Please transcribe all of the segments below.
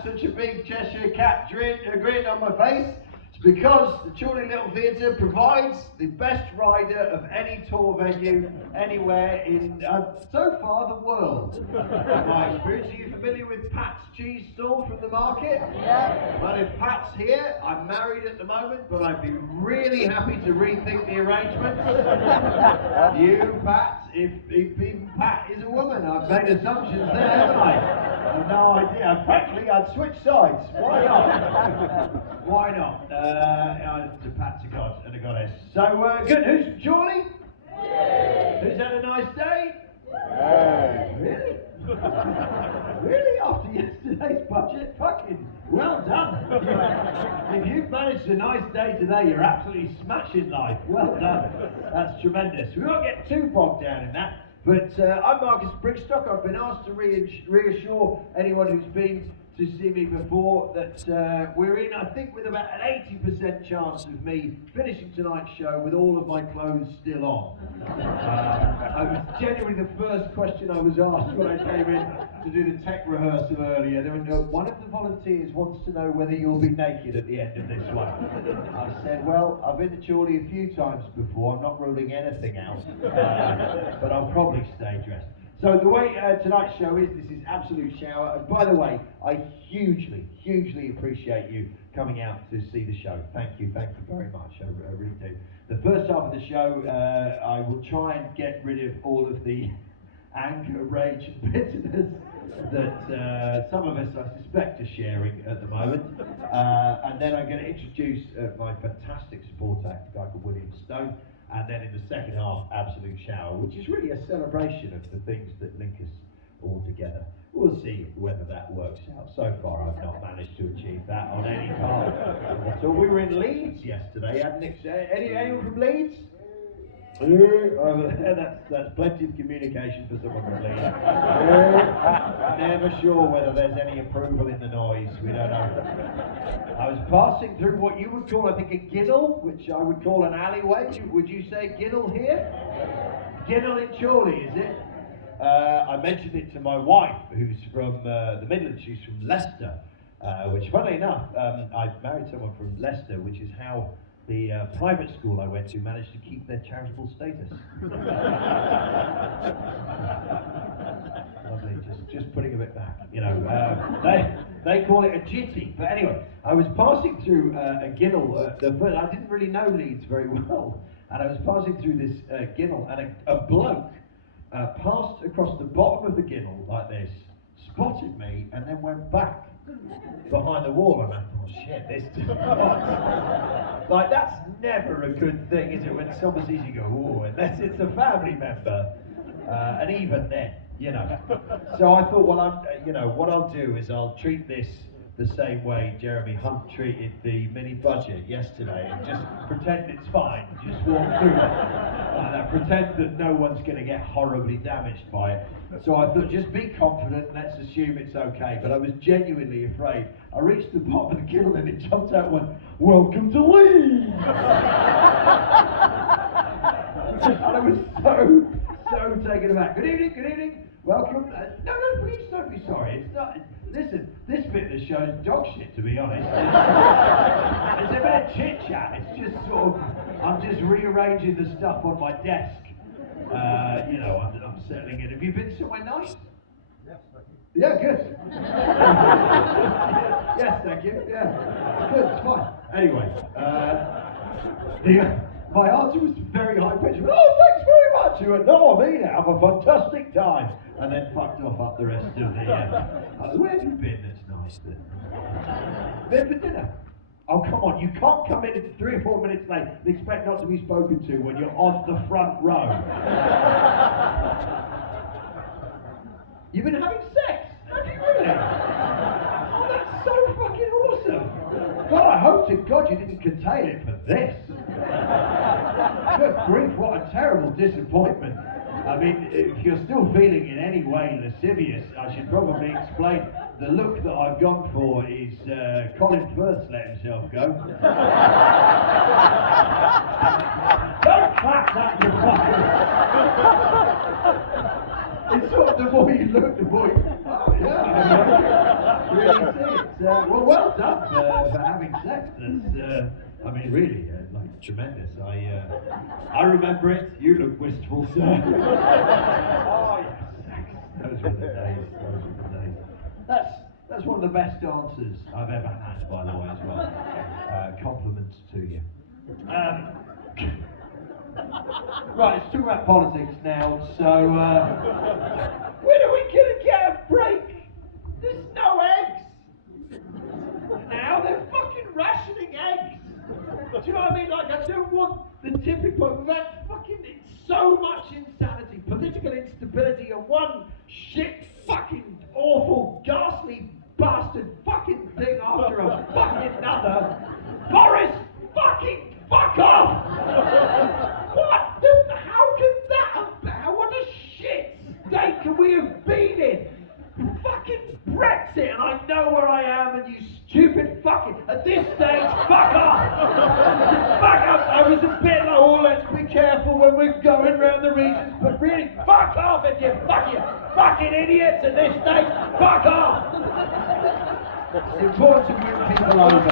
have such a big Cheshire Cat grin on my face? It's because the Chorley Little Theatre provides the best rider of any tour venue anywhere in, so far, the world. In my experience, are you familiar with Pat's cheese stall from the market? Yeah. Well, if Pat's here, I'm married at the moment, but I'd be really happy to rethink the arrangements. You, Pat, if even Pat is a woman, I've made assumptions there, haven't I? I've no idea. Frankly, I'd switch sides. Why not? Why not? To Pat's a god and a goddess. So, good. Who's from Chorley? Who's had a nice day? Really? Really? After yesterday's budget? Fucking well done. If you've managed a nice day today, you're absolutely smashing life. Well done. That's tremendous. We won't get too bogged down in that. But I'm Marcus Brigstock. I've been asked to reassure anyone who's been to see me before that we're in, I think, with about an 80% chance of me finishing tonight's show with all of my clothes still on. I was genuinely the first question I was asked when I came in to do the tech rehearsal earlier. There was one of the volunteers wants to know whether you'll be naked at the end of this one. I said, well, I've been to Chorley a few times before. I'm not ruling anything out, but I'll probably stay dressed. So the way tonight's show is, this is Absolute Shower. And by the way, I hugely appreciate you coming out to see the show. Thank you very much. I really do. The first half of the show, I will try and get rid of all of the anger, rage, and bitterness that some of us, I suspect, are sharing at the moment. And then I'm going to introduce my fantastic support act, a guy called William Stone. And then in the second half, Absolute Shower, which is really a celebration of the things that link us all together. We'll see whether that works out. So far, I've not managed to achieve that on any part. So we were in Leeds yesterday, anyone from Leeds? That's plenty of communication for someone from Leeds. Never sure whether there's any approval in the noise, we don't know. I was passing through what you would call, I think, a ginnel, which I would call an alleyway. Would you say ginnel here? Ginnel in Chorley, is it? I mentioned it to my wife, who's from the Midlands. She's from Leicester, which, funnily enough, I married someone from Leicester, which is how the private school I went to managed to keep their charitable status. Lovely, just putting a bit back, you know. They call it a jitty. But anyway, I was passing through a ginnel. I didn't really know Leeds very well, and I was passing through this ginnel, and a bloke passed across the bottom of the ginnel like this, spotted me, and then went back behind the wall, and I thought, shit, this just like, that's never a good thing, is it, when someone sees you go, oh, unless it's a family member, and even then, you know. So I thought, well, what I'll do is I'll treat this the same way Jeremy Hunt treated the mini budget yesterday, and just pretend it's fine, just walk through it, pretend that no one's going to get horribly damaged by it. So I thought, just be confident, let's assume it's okay. But I was genuinely afraid. I reached the bottom of the ginnel and it jumped out and went, welcome to Leeds! And I was so taken aback. Good evening, welcome. No, please don't be sorry. It's not. Listen, this bit of the show is dog shit, to be honest. It's a bit of chit chat. It's just sort of, I'm just rearranging the stuff on my desk. I'm settling in. Have you been somewhere nice? Yes, thank you. Yeah, good. Yes, thank you. Yeah, good. It's fine. Anyway, my answer was very high pitched. Oh, thanks very much. You went, no, I mean it. Have a fantastic time. And then fucked off up the rest of the. Where have you been? That's nice. Been for dinner. Oh, come on, you can't come in 3 or 4 minutes late and expect not to be spoken to when you're on the front row. You've been having sex? Have you really? Oh, that's so fucking awesome. God, I hope to God you didn't curtail it for this. Good grief, what a terrible disappointment. I mean, if you're still feeling in any way lascivious, I should probably explain the look that I've gone for is Colin Firth let himself go. Don't clap that, you fuckers! It's sort of the more you look, the more you... Oh, yeah. really see it. Well done for having sex. That's, I mean, really, like, tremendous. I remember it. You look wistful, sir. Oh, yes, sex. Those were the days. Those were the days. That's one of the best answers I've ever had, by the way, as well. Compliments to you. Right, let's talk about politics now. So, when are we going to get a break? There's no eggs. Now they're fucking rationing eggs. Do you know what I mean? Like, I don't want the tipping point. We've had fucking so much insanity, political instability, and one shit fucking awful, ghastly bastard fucking thing after a fucking another. Boris, fucking fuck off! What the, how can that, what a shit state can we have been in? Fucking Brexit, and I know where I am, and you stupid fucking, at this stage, fuck off! Fuck off! I was a bit like, oh, let's be careful when we're going round the regions, but really, fuck off if you fucking idiots at this stage, fuck off! It's important to win people over.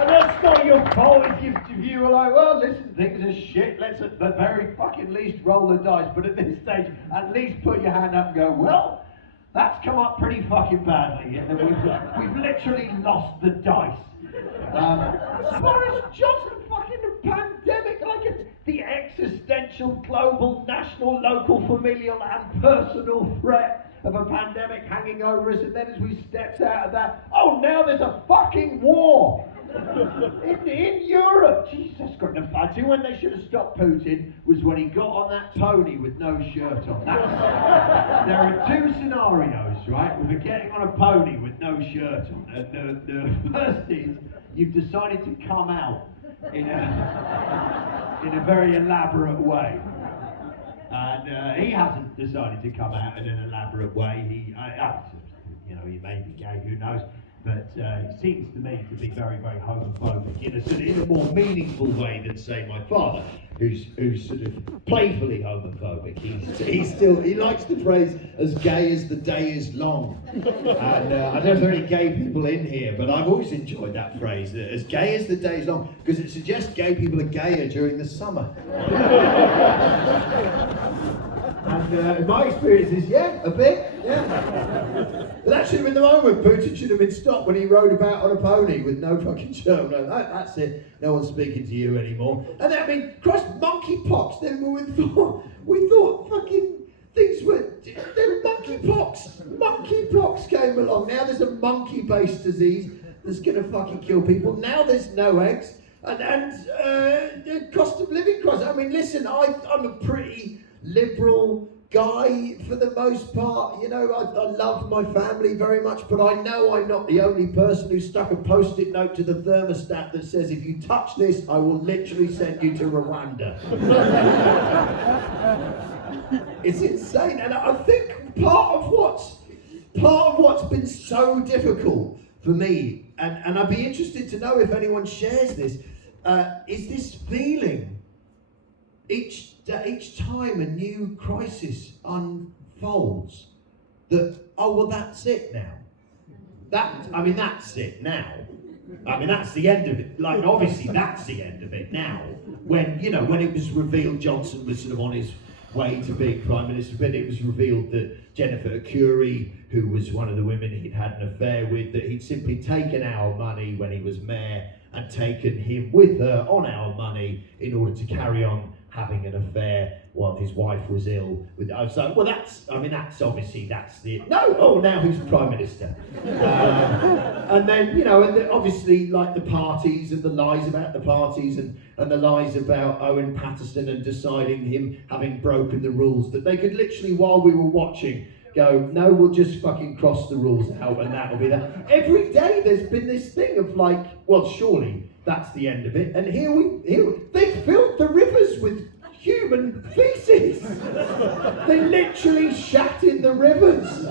And that's not your fault if you were like, well, listen, things are shit, let's at the very fucking least roll the dice, but at this stage, at least put your hand up and go, well, that's come up pretty fucking badly, and we've literally lost the dice. Boris Johnson, fucking the pandemic, like the existential, global, national, local, familial, and personal threat of a pandemic hanging over us, and then as we stepped out of that, oh, now there's a fucking war! In Europe, Jesus Christ, I think when they should have stopped Putin was when he got on that pony with no shirt on. There are two scenarios, right? With getting on a pony with no shirt on. And the first is you've decided to come out in a very elaborate way. And he hasn't decided to come out in an elaborate way. He may be gay, who knows? But it seems to me to be very, very homophobic in a more meaningful way than, say, my father, who's sort of playfully homophobic. He likes the phrase "as gay as the day is long," and I don't know if there are any gay people in here, but I've always enjoyed that phrase, "as gay as the day is long," because it suggests gay people are gayer during the summer. And my experience is, yeah, a bit, yeah. But that should have been the moment. Putin should have been stopped when he rode about on a pony with no fucking shirt. No, that's it. No one's speaking to you anymore. And I mean, Christ, monkeypox. Then we thought fucking things were. Then monkeypox. Monkeypox came along. Now there's a monkey-based disease that's going to fucking kill people. Now there's no eggs. And the cost of living crisis. I mean, listen, I'm a pretty liberal guy for the most part. You know, I love my family very much, but I know I'm not the only person who stuck a post-it note to the thermostat that says, if you touch this, I will literally send you to Rwanda. It's insane, and I think part of what's been so difficult for me, and I'd be interested to know if anyone shares this, is this feeling each time a new crisis unfolds that, oh, well, that's it now. That's it now. I mean, that's the end of it. Like, obviously, that's the end of it now. When it was revealed Johnson was sort of on his way to being Prime Minister, when it was revealed that Jennifer Curie, who was one of the women he'd had an affair with, that he'd simply taken our money when he was mayor and taken him with her on our money in order to carry on having an affair while his wife was ill. I was like, well, that's the... No! Oh, now who's Prime Minister? And then, obviously, like the parties and the lies about the parties and the lies about Owen Paterson and deciding him having broken the rules, that they could literally, while we were watching, go, no, we'll just fucking cross the rules out and that'll be that. Every day there's been this thing of like, well, surely that's the end of it. And here they filled the rivers with human feces. They literally shat in the rivers.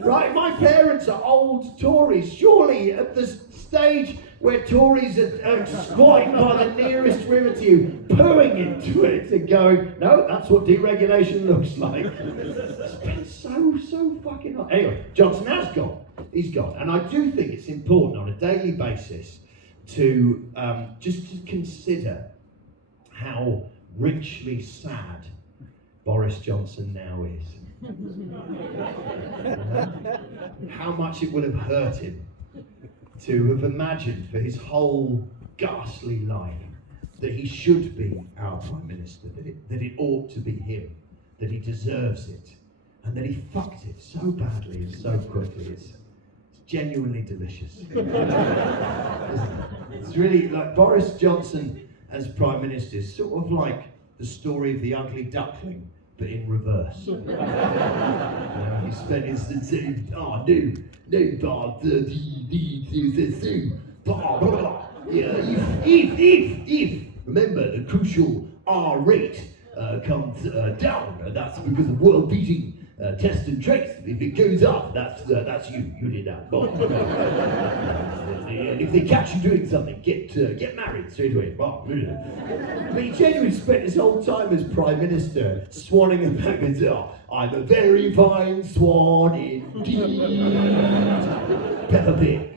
Right? My parents are old Tories. Surely at the stage where Tories are squatting by the nearest river to you, pooing into it and going, no, that's what deregulation looks like. It's been so fucking hot. Anyway, Johnson has gone. He's gone. And I do think it's important on a daily basis to just to consider how richly sad Boris Johnson now is. How much it would have hurt him to have imagined for his whole ghastly life that he should be our Prime Minister, that it ought to be him, that he deserves it, and that he fucked it so badly and so quickly. It's genuinely delicious. It's really like Boris Johnson as Prime Minister is sort of like the story of the ugly duckling, but in reverse. He spent his if remember the crucial R rate comes down, that's because of world-beating test and trace. If it goes up, that's you did that. And if they catch you doing something, get married straight away. But he genuinely spent his whole time as Prime Minister swanning about and I'm a very fine swan indeed. Peppa Pig.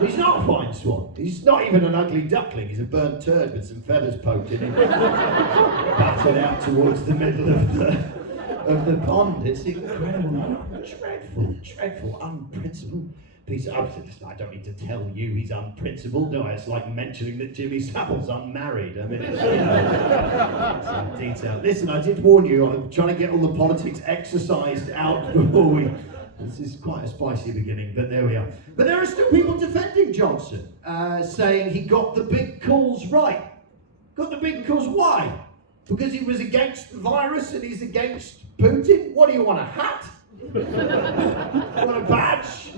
He's not a fine swan. He's not even an ugly duckling. He's a burnt turd with some feathers poked in him. Battered out towards the middle of the pond. It's incredible. Dreadful, unprincipled piece of... I don't need to tell you he's unprincipled, do I? It's like mentioning that Jimmy Savile's unmarried. I mean, it's in detail. Listen, I did warn you, I'm trying to get all the politics exercised out before we... This is quite a spicy beginning, but there we are. But there are still people defending Johnson, saying he got the big calls right. Got the big calls, why? Because he was against the virus and he's against Putin? What do you want, a hat? You want a badge?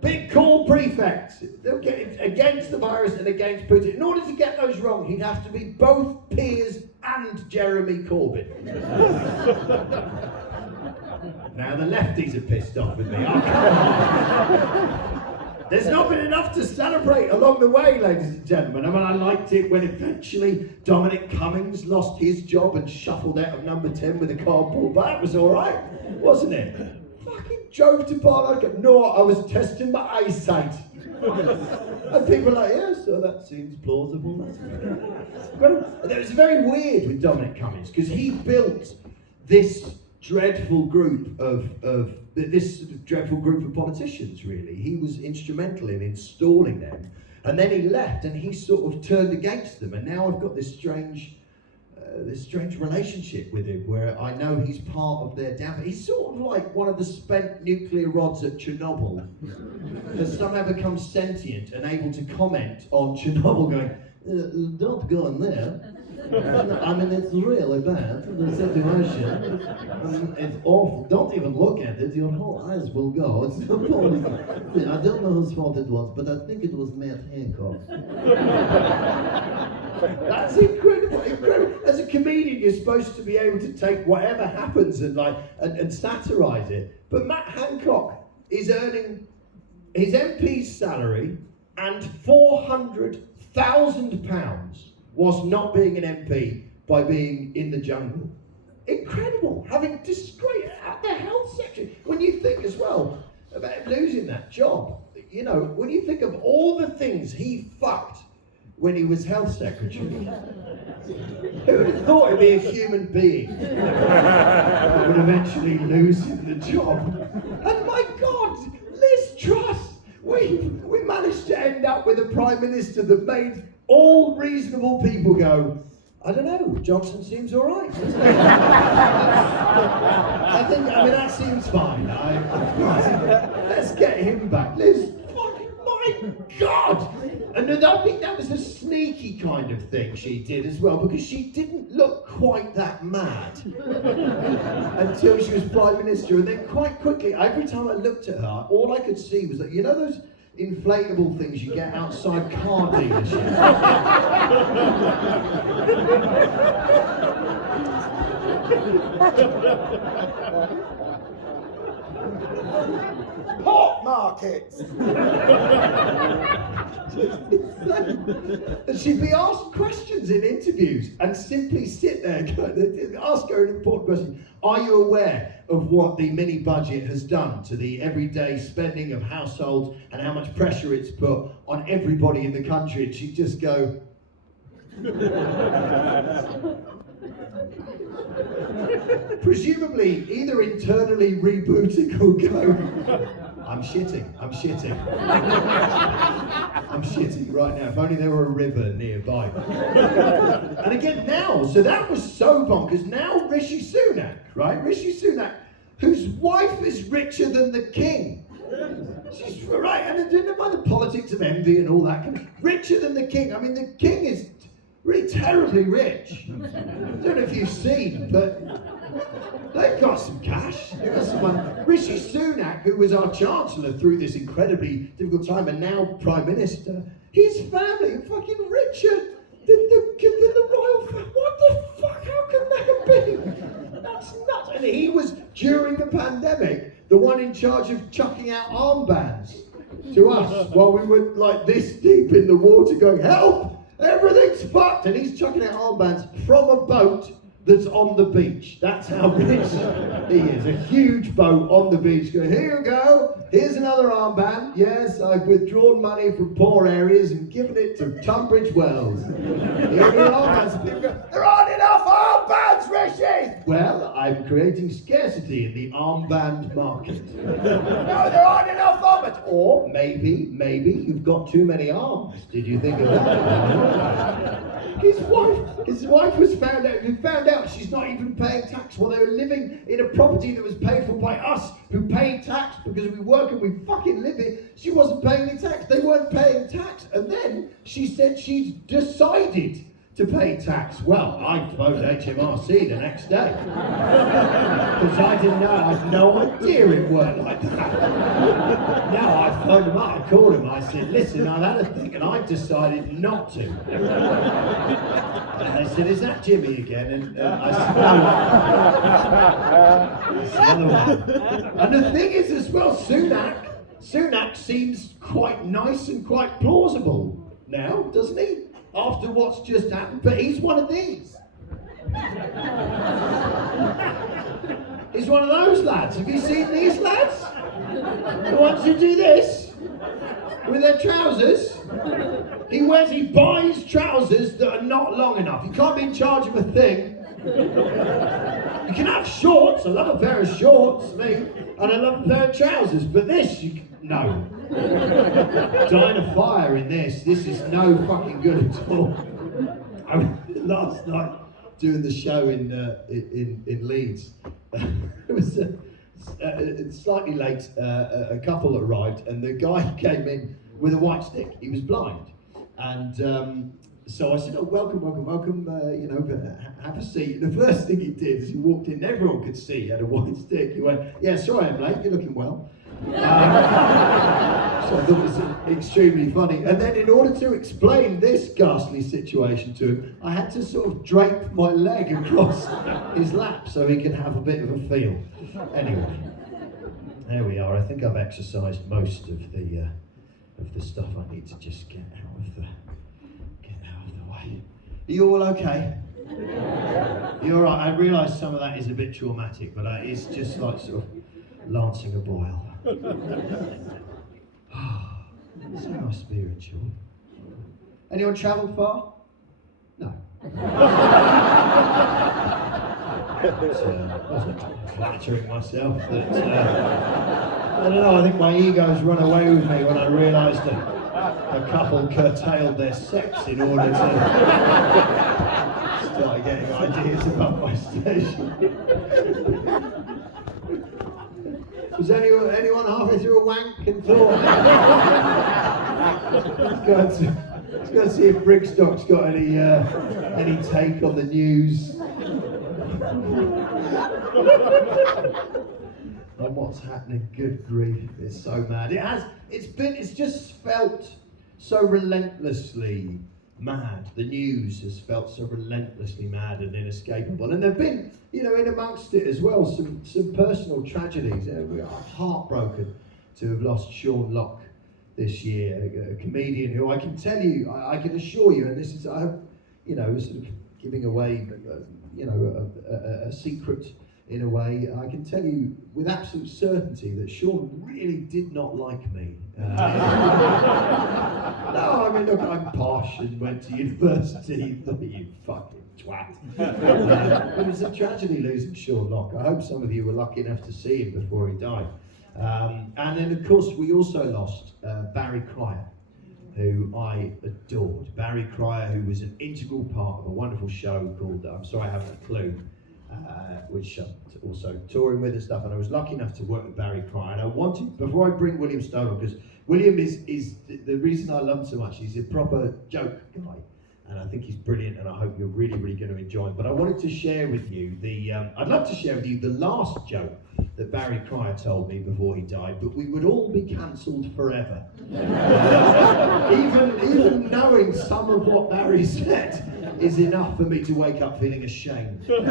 Big call prefect. They'll get it against the virus and against Putin. In order to get those wrong, he'd have to be both Piers and Jeremy Corbyn. Now the lefties are pissed off with me. Oh, come on. There's not been enough to celebrate along the way, ladies and gentlemen. I mean, I liked it when eventually Dominic Cummings lost his job and shuffled out of number 10 with a cardboard bag. It was all right, wasn't it? Fucking drove to Parliament. No, I was testing my eyesight. And people are like, yeah, so that seems plausible. It was very weird with Dominic Cummings because he built this dreadful group of politicians, really. He was instrumental in installing them, and then he left and he sort of turned against them, and now I've got this strange relationship with him where I know he's part of their downfall. He's sort of like one of the spent nuclear rods at Chernobyl has somehow become sentient and able to comment on Chernobyl going, don't go in there. I mean, it's really bad, the situation. It's awful. Don't even look at it, your whole eyes will go. It's appalling. I don't know whose fault it was, but I think it was Matt Hancock. That's incredible. As a comedian, you're supposed to be able to take whatever happens and satirize it. But Matt Hancock is earning his MP's salary and £400,000 was not being an MP by being in the jungle. Incredible, having disgrace at the health sector. When you think as well about losing that job, you know, when you think of all the things he fucked when he was health secretary, who would have thought he'd be a human being that would eventually lose him the job? And my God, Liz Truss, we managed to end up with a Prime Minister that made all reasonable people go, I don't know, Johnson seems all right. I mean, that seems fine. Let's get him back. Liz, my God! And I think that was a sneaky kind of thing she did as well, because she didn't look quite that mad until she was Prime Minister. And then quite quickly, every time I looked at her, all I could see was that, you know inflatable things you get outside car dealerships. Pork markets. And she'd be asked questions in interviews and simply sit there and ask her an important question. Are you aware of what the mini budget has done to the everyday spending of households and how much pressure it's put on everybody in the country? And she'd just go, presumably either internally rebooting or go, I'm shitting. I'm shitting right now. If only there were a river nearby. And again now, so that was so bonkers. Now Rishi Sunak, right? Rishi Sunak, whose wife is richer than the king. She's right, and never mind the politics of envy and all that. Richer than the king. I mean, the king is really terribly rich. I don't know if you've seen, but they've got some cash. They've got some money. Rishi Sunak, who was our Chancellor through this incredibly difficult time and now Prime Minister, his family are fucking richer than the royal family. What the fuck? How can that be? That's nuts. And he was, during the pandemic, the one in charge of chucking out armbands to us while we were like this deep in the water going, help! Everything's fucked! And he's chucking out armbands from a boat that's on the beach. That's how rich he is. A huge boat on the beach going, here you go, here's another armband. Yes, I've withdrawn money from poor areas and given it to Tunbridge Wells. Here are your armbands. People go, there aren't enough armbands, Rishi! Well, I'm creating scarcity in the armband market. No, there aren't enough armbands. Or maybe you've got too many arms. Did you think of that? His wife was found out she's not even paying tax while they were living in a property that was paid for by us, who paid tax because we work and we fucking live here. She wasn't paying any tax. They weren't paying tax. And then she said she'd decided to pay tax. Well, I phoned HMRC the next day. Because I didn't know, I had no idea it worked like that. Now I phoned them up, I called them, I said, listen, I've had a think and I've decided not to. And they said, is that Jimmy again? And I said, no. That's another one. And the thing is as well, Sunak seems quite nice and quite plausible now, doesn't he? After what's just happened, but he's one of these. He's one of those lads. Have you seen these lads? The ones who do this with their trousers. He buys trousers that are not long enough. You can't be in charge of a thing. You can have shorts. I love a pair of shorts, me, and I love a pair of trousers. But this, no. Dying of fire in this. This is no fucking good at all. Last night, doing the show in Leeds, it was slightly late. A couple arrived, and the guy came in with a white stick. He was blind, and so I said, "Oh, welcome. Have a seat." The first thing he did is he walked in. Everyone could see he had a white stick. He went, "Yeah, sorry, I'm late. You're looking well." So I thought it was extremely funny. And then in order to explain this ghastly situation to him, I had to sort of drape my leg across his lap so he could have a bit of a feel. Anyway, there we are. I think I've exercised most of the stuff I need to just get out of the way. Are you all okay? You're all right. I realise some of that is a bit traumatic, but it's just like sort of lancing a boil. So nice spiritual. Anyone travelled far? No. I wasn't flattering myself that I don't know, I think my ego's run away with me when I realised a couple curtailed their sex in order to start getting ideas about my station. Was anyone halfway through a wank and thought, let's go and see if Brigstock's got any take on the news. on what's happening. Good grief, it's so mad. It's just felt so relentlessly mad. The news has felt so relentlessly mad and inescapable. And there've been, in amongst it as well, some personal tragedies. We are heartbroken to have lost Sean Locke this year, a comedian who I can tell you, I can assure you, and this is, sort of giving away, a secret in a way. I can tell you with absolute certainty that Sean really did not like me. No, I mean, look, I'm posh and went to university. You fucking twat. It was a tragedy losing Sean Locke. I hope some of you were lucky enough to see him before he died. And then, of course, we also lost Barry Cryer, who I adored. Barry Cryer, who was an integral part of a wonderful show called I'm Sorry I Haven't a Clue, which I'm also touring with and stuff. And I was lucky enough to work with Barry Cryer. And I wanted, before I bring William Stone on, because William is the reason I love him so much. He's a proper joke guy, and I think he's brilliant, and I hope you're really, really going to enjoy him. But I wanted to share with you I'd love to share with you the last joke that Barry Cryer told me before he died, but we would all be cancelled forever. Even knowing some of what Barry said is enough for me to wake up feeling ashamed. So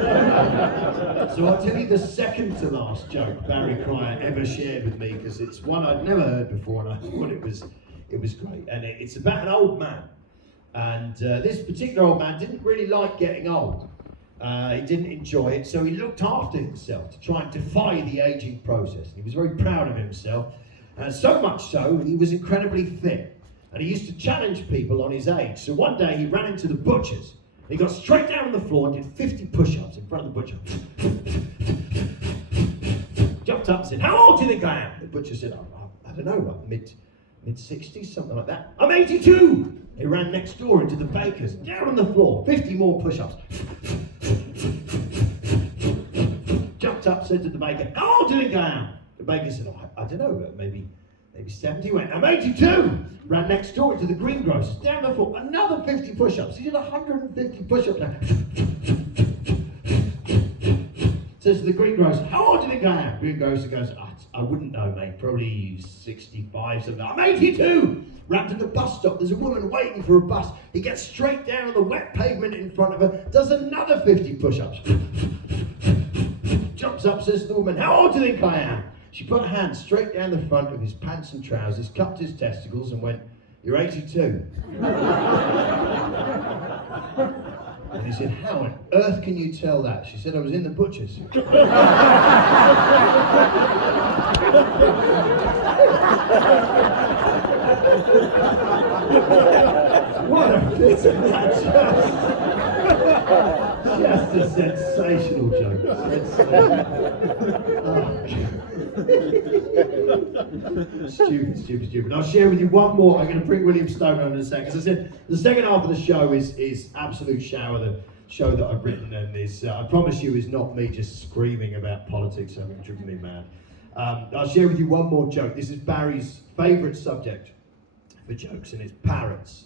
I'll tell you the second to last joke Barry Cryer ever shared with me, because it's one I'd never heard before, and I thought it was great. And it's about an old man. And this particular old man didn't really like getting old. He didn't enjoy it, so he looked after himself to try and defy the aging process. He was very proud of himself, so much so he was incredibly fit. And he used to challenge people on his age. So one day he ran into the butcher's. He got straight down on the floor and did 50 push-ups in front of the butcher. Jumped up and said, "How old do you think I am?" The butcher said, I don't know, like mid-60s, something like that. "I'm 82! He ran next door into the baker's, down on the floor, 50 more push-ups. Jumped up, said to the baker, "How old do you think I am?" The baker said, I don't know, but maybe 70. He went, "I'm 82! Ran next door into the greengrocer's, down the floor, another 50 push-ups. He did 150 push-ups now. Says to the greengrocer, "How old do you think I am?" Greengrocer goes, I wouldn't know, mate, probably 65, something. "I'm 82! Ran to the bus stop, there's a woman waiting for a bus. He gets straight down on the wet pavement in front of her, does another 50 push-ups. Jumps up, says to the woman, "How old do you think I am?" She put her hand straight down the front of his pants and trousers, cupped his testicles and went, "You're 82. And he said, "How on earth can you tell that?" She said, "I was in the butcher's." What a bit of that just a sensational joke. Stupid. I'll share with you one more. I'm going to bring William Stone on in a second. As I said, the second half of the show is absolute shower. The show that I've written and is, I promise you, is not me just screaming about politics having driven me mad. I'll share with you one more joke. This is Barry's favourite subject for jokes, and it's parrots.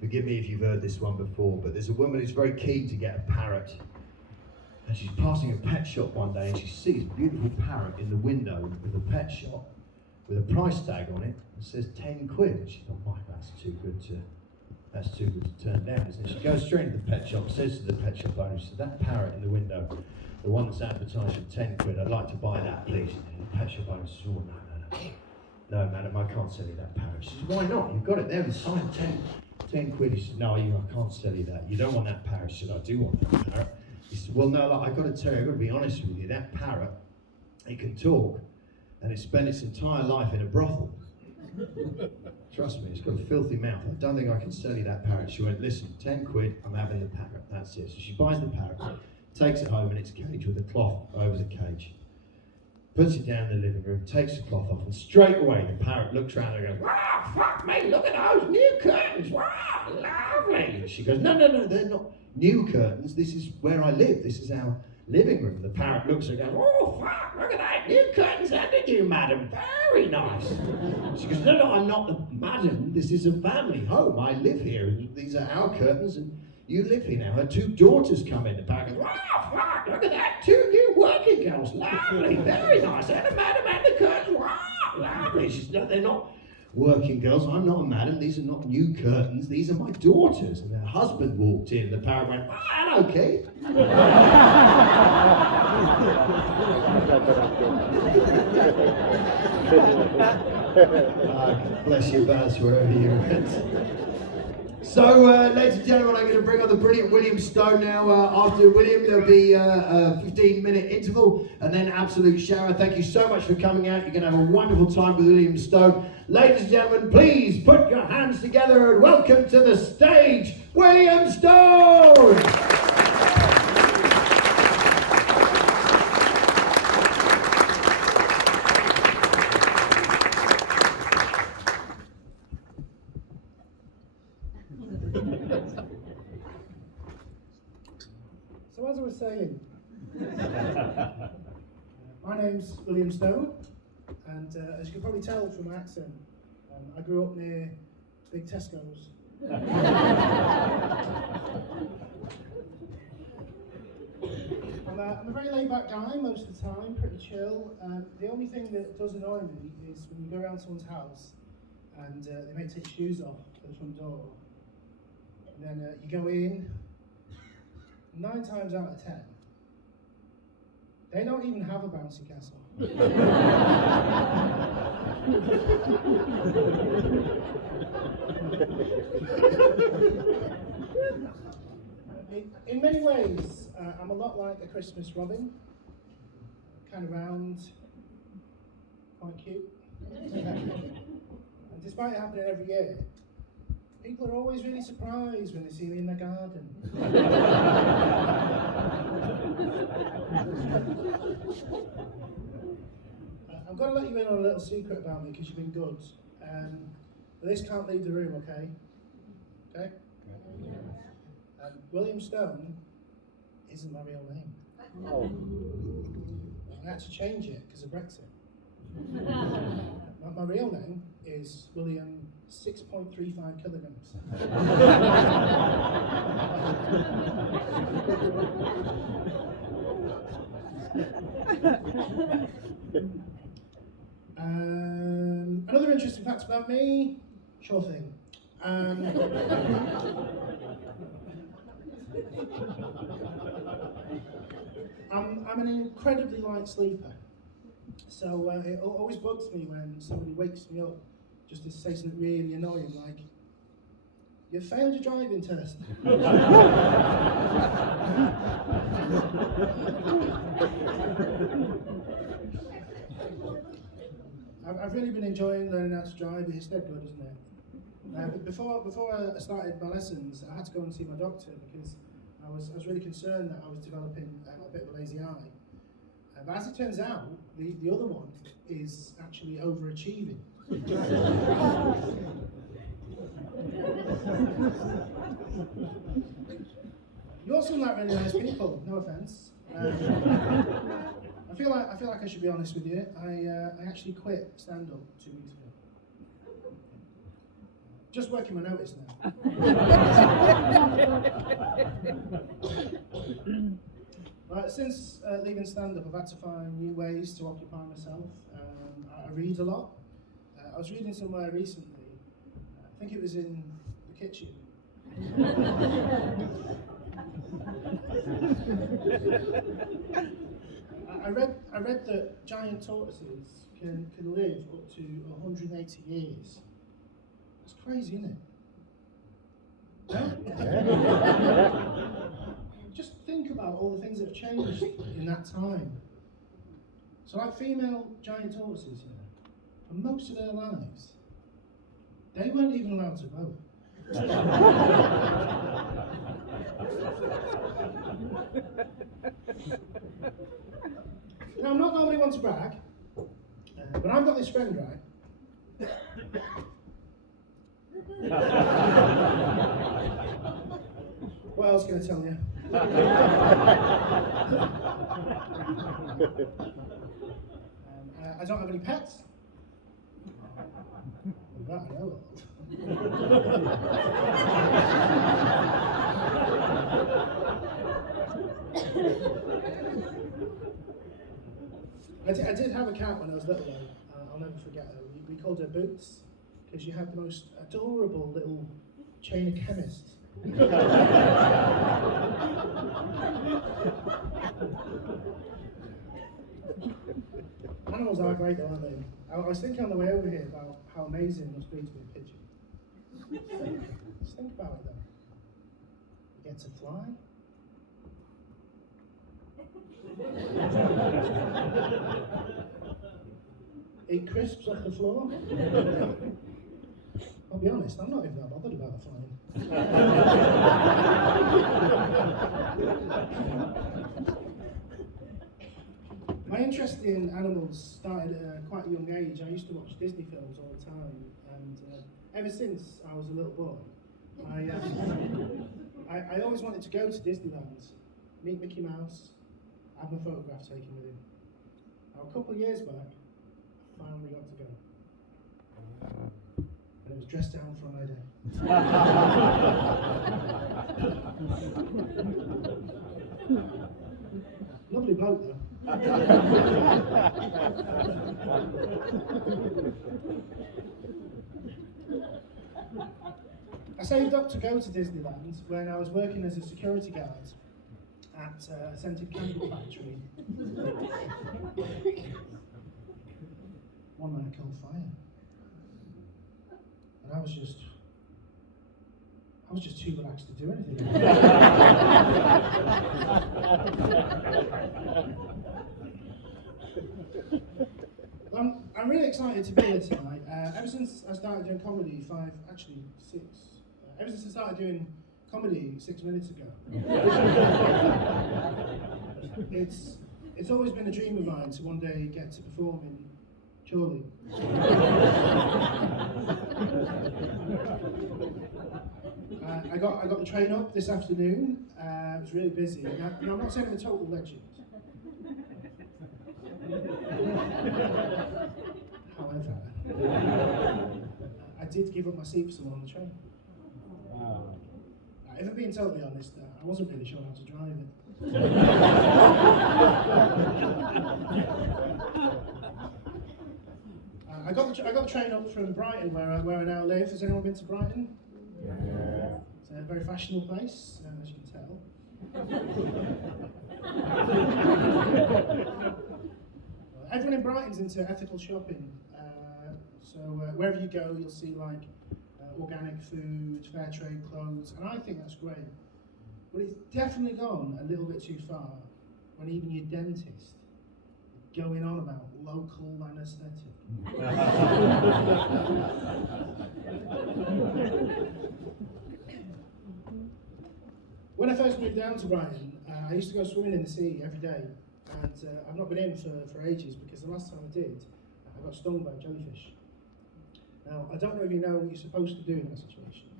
Forgive me if you've heard this one before, but there's a woman who's very keen to get a parrot. And she's passing a pet shop one day and she sees a beautiful parrot in the window of the pet shop with a price tag on it. It says 10 quid. And she thought, "My, that's too good to turn down, isn't it?" She goes straight to the pet shop, says to the pet shop owner, she said, "That parrot in the window, the one that's advertised for 10 quid, I'd like to buy that, please." And the pet shop owner says, "Oh, no, madam, I can't sell you that parrot." She says, "Why not? You've got it there inside, 10 quid. He said, "No, I can't sell you that. You don't want that parrot." She said, "I do want that parrot." He said, "Well, no, I've got to tell you, I've got to be honest with you, that parrot, it can talk, and it spent its entire life in a brothel. Trust me, it's got a filthy mouth. I don't think I can sell you that parrot." She went, "Listen, 10 quid, I'm having the parrot, that's it." So she buys the parrot, takes it home in its cage with a cloth over the cage, puts it down in the living room, takes the cloth off, and straight away the parrot looks around and goes, "Wow, fuck me, look at those new curtains, wow, lovely." And she goes, No, they're not new curtains, this is where I live, this is our living room." The parrot looks and goes, "Oh, fuck, look at that, new curtains under you, madam, very nice." She goes, No, I'm not the madam, this is a family home, I live here, and these are our curtains, and you live here now. Her 2 daughters come in. The parrot goes, wow, fuck, look at that, 2 new working girls. Lovely, very nice. And a madam and the curtains, wow, lovely. They're not working girls. I'm not a madam. These are not new curtains. These are my daughters. And her husband walked in. The parrot went, oh, hello, Keith. Bless you, Baz, wherever you went. So, ladies and gentlemen, I'm going to bring on the brilliant William Stone now. After William, there'll be a 15-minute interval, and then absolute shower. Thank you so much for coming out. You're going to have a wonderful time with William Stone. Ladies and gentlemen, please put your hands together and welcome to the stage, William Stone! So as I was saying, my name's William Stone, and as you can probably tell from my accent, I grew up near big Tesco's. I'm a very laid-back guy most of the time, pretty chill. The only thing that does annoy me is when you go around someone's house and they may take shoes off at the front door, and then you go in. 9 times out of 10, they don't even have a bouncy castle. In many ways, I'm a lot like a Christmas robin, kind of round, quite cute. And despite it happening every year, people are always really surprised when they see me in the garden. I'm going to let you in on a little secret about me because you've been good. But this can't leave the room, okay? Okay? William Stone isn't my real name. Oh. I had to change it because of Brexit. My real name is William 6.35 kilograms. Another interesting fact about me, sure thing. I'm an incredibly light sleeper. So it always bugs me when somebody wakes me up just to say something really annoying, like, you failed your driving test. I've really been enjoying learning how to drive. It's dead good, isn't it? Before I started my lessons, I had to go and see my doctor because I was really concerned that I was developing a bit of a lazy eye. But as it turns out, the other one is actually overachieving. You all seem like really nice people, no offence. I feel like I should be honest with you. I actually quit stand-up 2 weeks ago. Just working my notice now. Right, since leaving stand-up, I've had to find new ways to occupy myself. I read a lot. I was reading somewhere recently. I think it was in the kitchen. I read that giant tortoises can live up to 180 years. That's crazy, isn't it? No? Just think about all the things that have changed in that time. So like female giant tortoises, you know, for most of their lives, they weren't even allowed to vote. Now, I'm not nobody one to brag, but I've got this friend, right? What else can I tell you? I don't have any pets. That I know of. I did have a cat when I was little though. I'll never forget her. We called her Boots because she had the most adorable little chain of chemists. Animals are great though, aren't they? I was thinking on the way over here about how amazing it must be to be a pigeon. Just think about it though. You get to fly. Eat crisps off the floor. I'll be honest, I'm not even that bothered about the flying. My interest in animals started at quite a young age. I used to watch Disney films all the time, and ever since I was a little boy, I always wanted to go to Disneyland, meet Mickey Mouse, have my photograph taken with him. Now, a couple of years back, I finally got to go. And it was Dress Down Friday. Lovely bloke though. I saved up to go to Disneyland when I was working as a security guard at a scented candle factory. One night called fire. And I was just too relaxed to do anything. I'm really excited to be here tonight. Ever since I started doing comedy ever since I started doing comedy 6 minutes ago, it's always been a dream of mine to one day get to perform in Chorley. I got the train up this afternoon. It was really busy. And I'm not saying I'm a total legend. However, I did give up my seat for someone on the train. Wow. If I'm being totally honest, I wasn't really sure how to drive it. I got the train up from Brighton, where I now live. Has anyone been to Brighton? Yeah. It's a very fashionable place, as you can tell. Everyone in Brighton's into ethical shopping, so wherever you go, you'll see like organic food, fair trade clothes, and I think that's great. But it's definitely gone a little bit too far when even your dentist is going on about local anaesthetic. When I first moved down to Brighton, I used to go swimming in the sea every day, and I've not been in for ages because the last time I did, I got stung by a jellyfish. Now, I don't know if you know what you're supposed to do in that situation.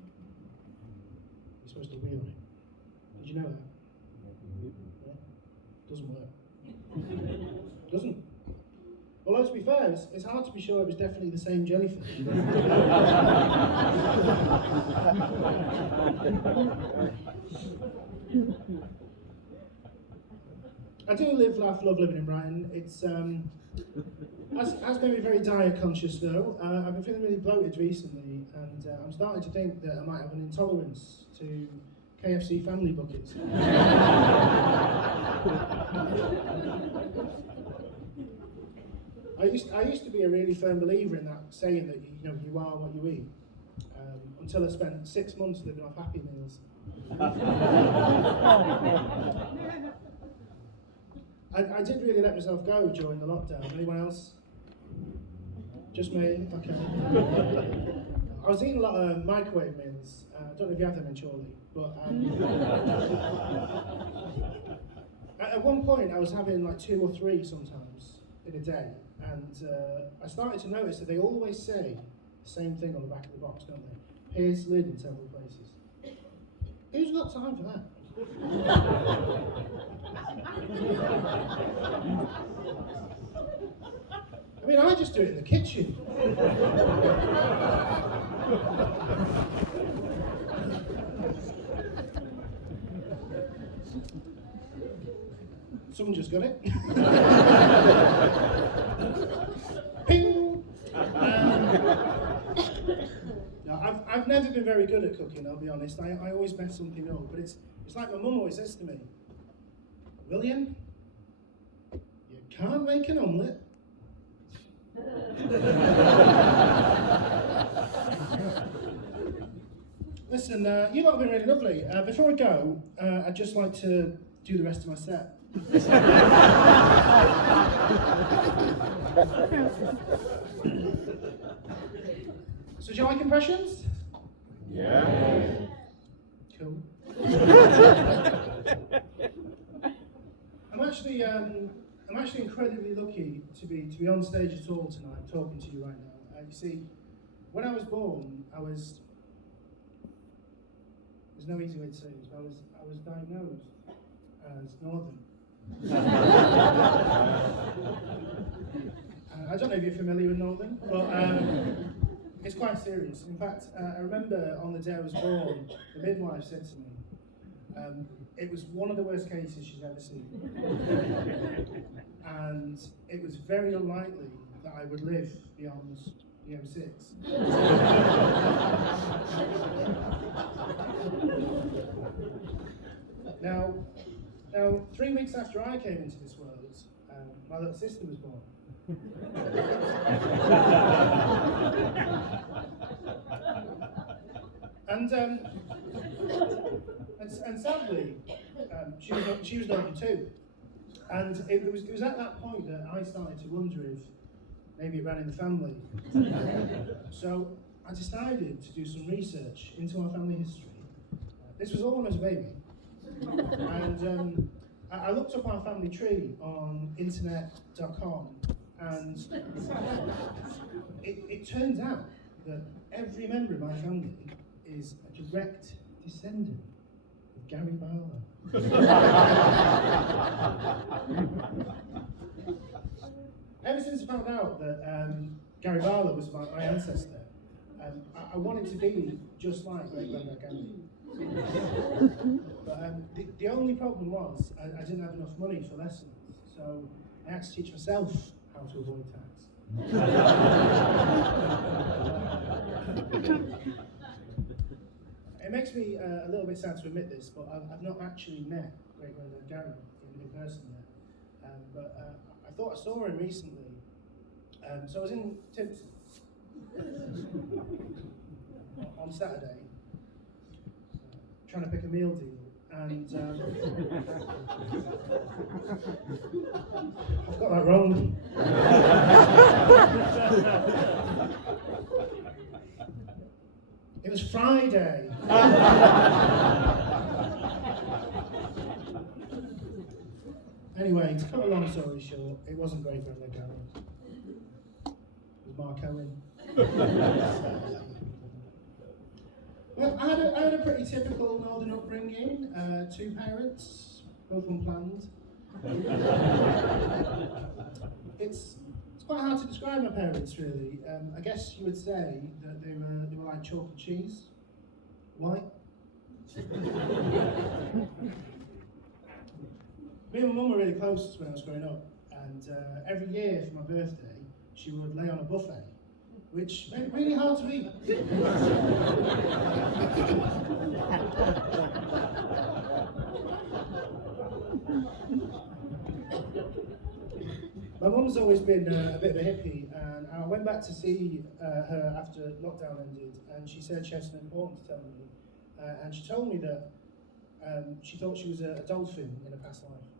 You're supposed to wheel it. Did you know that? Yeah? Doesn't work. Doesn't. Although to be fair, it's hard to be sure it was definitely the same jellyfish. I do live, laugh, love living in Brighton. It's has made me very diet conscious though. I've been feeling really bloated recently, and I'm starting to think that I might have an intolerance to KFC family buckets. I used to be a really firm believer in that saying that you are what you eat. Until I spent 6 months living off Happy Meals. I did really let myself go during the lockdown. Anyone else? Just me? Okay. I was eating a lot of microwave meals. I don't know if you have them in Chorley, but at one point I was having like 2 or 3 sometimes in a day, and I started to notice that they always say the same thing on the back of the box, don't they? Pierce lid in several places. Who's got time for that? I mean, I just do it in the kitchen. Someone just got it. Ping! No, I've never been very good at cooking, I'll be honest. I always mess something up, but it's like my mum always says to me, William, you can't make an omelette. Listen, you lot have been really lovely. Before I go, I'd just like to do the rest of my set. So do you like impressions? Yeah. Cool. I'm actually incredibly lucky to be on stage at all tonight, talking to you right now. You see, when I was born, there's no easy way to say this, but I was diagnosed as Northern. I don't know if you're familiar with Northern, but it's quite serious. In fact, I remember on the day I was born, the midwife said to me, it was one of the worst cases she's ever seen. And it was very unlikely that I would live beyond the M6. Now, 3 weeks after I came into this world, my little sister was born. And sadly, she was Northern too. And it was at that point that I started to wonder if maybe it ran in the family. So I decided to do some research into our family history. This was all when I was a baby. And I looked up our family tree on internet.com, and it turns out that every member of my family is a direct descendant of Gary Barlow. Ever since I found out that Gary Barlow was my ancestor, I wanted to be just like Great Granddad Gary. But the only problem was I didn't have enough money for lessons, so I had to teach myself how to avoid tax. It makes me a little bit sad to admit this, but I've not actually met Great Granddad Gary in person yet. But I thought I saw him recently. So I was in Timpson's on Saturday, trying to pick a meal deal, and I've got that wrong. It was Friday. Anyway, to cut a long story short, it wasn't Great Granddad Gary. It was Mark Owen. Well, I had a pretty typical Northern upbringing. 2 parents, both unplanned. It's quite hard to describe my parents, really. I guess you would say that they were like chalk and cheese, white. Me and my mum were really close when I was growing up, and every year for my birthday, she would lay on a buffet, which made it really hard to eat. My mum's always been a bit of a hippie, and I went back to see her after lockdown ended, and she said she had something important to tell me, and she told me that she thought she was a dolphin in a past life.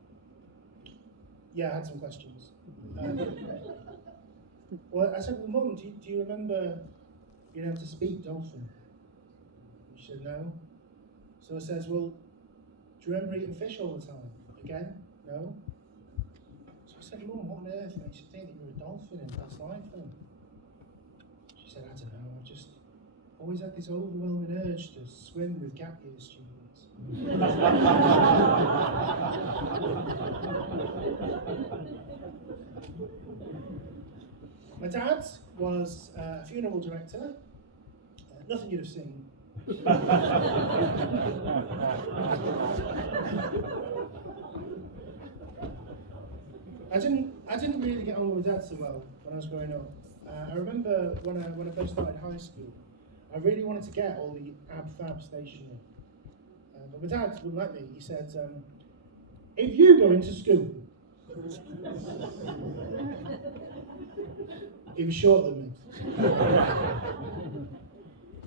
Yeah, I had some questions. Well, I said, well, Mum, do you remember being able to speak dolphin? She said, no. So I says, well, do you remember eating fish all the time? Again, no. So I said, Mum, what on earth makes you think that you're a dolphin in past life then? She said, I don't know, I just always had this overwhelming urge to swim with gap year students. My dad was a funeral director, nothing you'd have seen. I didn't really get on with my dad so well when I was growing up. I remember when I first started high school, I really wanted to get all the ab-fab stationery. But my dad wouldn't let me. He said, if you go into school, he was shorter than me.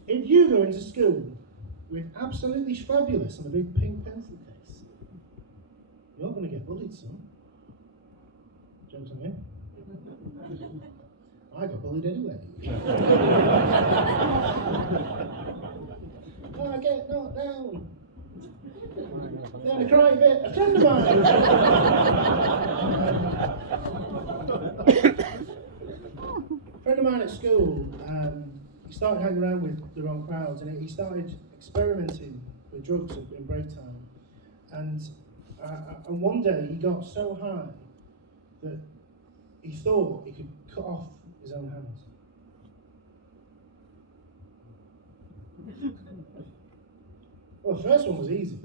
If you go into school with absolutely fabulous and a big pink pencil case, you're going to get bullied, son. Joke's on him. I got bullied anyway. I get knocked down. Then a cry bit. A friend of mine. A friend of mine at school, he started hanging around with the wrong crowds, and he started experimenting with drugs in break time. And one day he got so high that he thought he could cut off his own hands. Well, the first one was easy.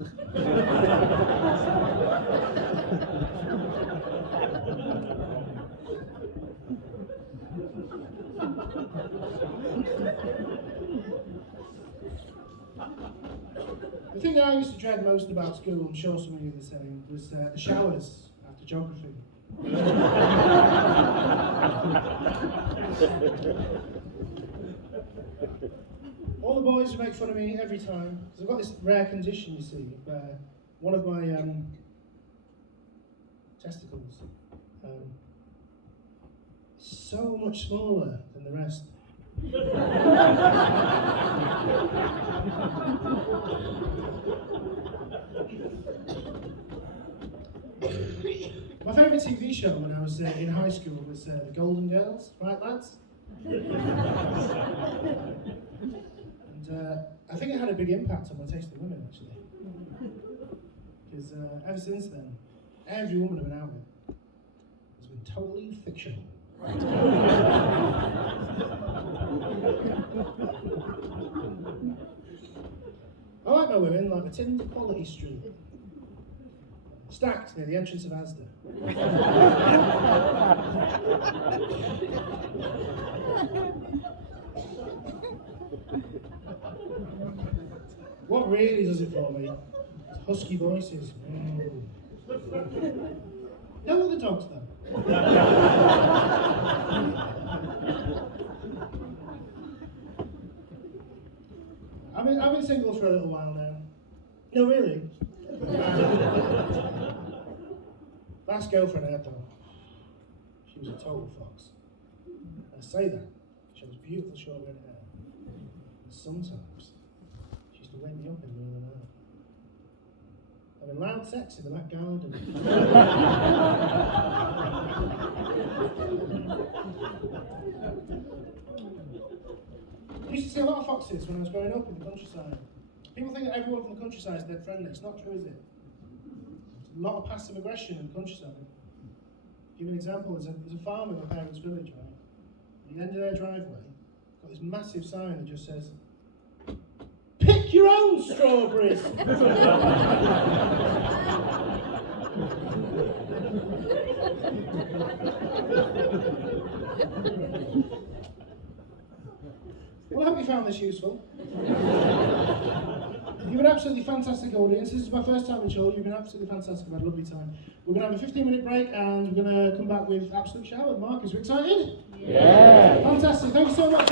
The thing that I used to dread most about school, I'm sure some of you are the same, was the showers after geography. All the boys would make fun of me every time, because I've got this rare condition, you see, where one of my testicles is so much smaller than the rest. My favourite TV show when I was in high school was The Golden Girls, right lads? And I think it had a big impact on my taste in women, actually. Because ever since then, every woman I've been out with has been totally fictional. I like my women like the tinned Quality Street, stacked near the entrance of Asda. What really does it for me is husky voices. No other dogs though. I've been single for a little while now. No, really. Last girlfriend I had though, she was a total fox. I say that, she has beautiful short red hair. And sometimes she used to wake me up in the middle of the night. Having loud sex in the back garden. I used to see a lot of foxes when I was growing up in the countryside. People think that everyone from the countryside is dead friendly. It's not true, is it? There's a lot of passive aggression in the countryside. To give you an example, there's a farm in my parents' village, right? At the end of their driveway, got this massive sign that just says, "Pick your own strawberries!" Well, I hope you found this useful. You've been absolutely fantastic audience. This is my first time in Shoal. You've been absolutely fantastic. I've had a lovely time. We're going to have a 15-minute break and we're going to come back with Absolute Shower. Mark, are you excited? Yeah. Fantastic. Thank you so much.